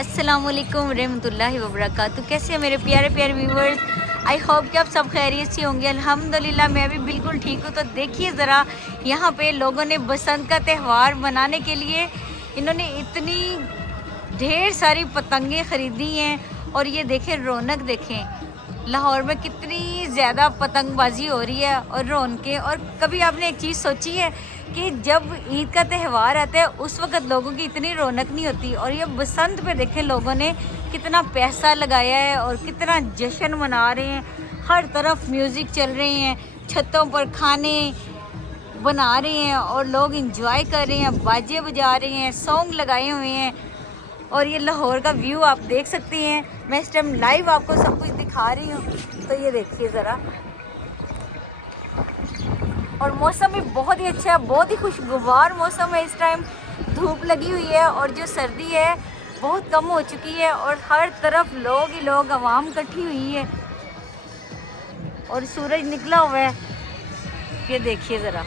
अस्सलाम वालेकुम रहमतुल्लाहि व बरकातहू। कैसे हैं मेरे प्यारे प्यारे व्यूवर्स? आई होप कि आप सब खैरियत से होंगे। अल्हम्दुलिल्लाह मैं भी बिल्कुल ठीक हूँ। तो देखिए ज़रा, यहाँ पे लोगों ने बसंत का त्यौहार मनाने के लिए इन्होंने इतनी ढेर सारी पतंगें ख़रीदी हैं। और ये देखें, रौनक देखें, लाहौर में कितनी ज़्यादा पतंगबाजी हो रही है और रौनकें। और कभी आपने एक चीज़ सोची है कि जब ईद का त्यौहार आता है उस वक़्त लोगों की इतनी रौनक नहीं होती, और ये बसंत पे देखें लोगों ने कितना पैसा लगाया है और कितना जश्न मना रहे हैं। हर तरफ म्यूज़िक चल रहे हैं, छतों पर खाने बना रहे हैं और लोग इंजॉय कर रहे हैं, बाजे बजा रहे हैं, सॉन्ग लगाए हुए हैं। और ये लाहौर का व्यू आप देख सकते हैं। मैं इस टाइम लाइव आपको सब कुछ दिखा रही हूँ, तो ये देखिए ज़रा। और मौसम भी बहुत ही अच्छा है, बहुत ही खुशगवार मौसम है इस टाइम। धूप लगी हुई है और जो सर्दी है बहुत कम हो चुकी है और हर तरफ लोग ही लोग, आवाम इकट्ठी हुई है और सूरज निकला हुआ है। ये देखिए ज़रा।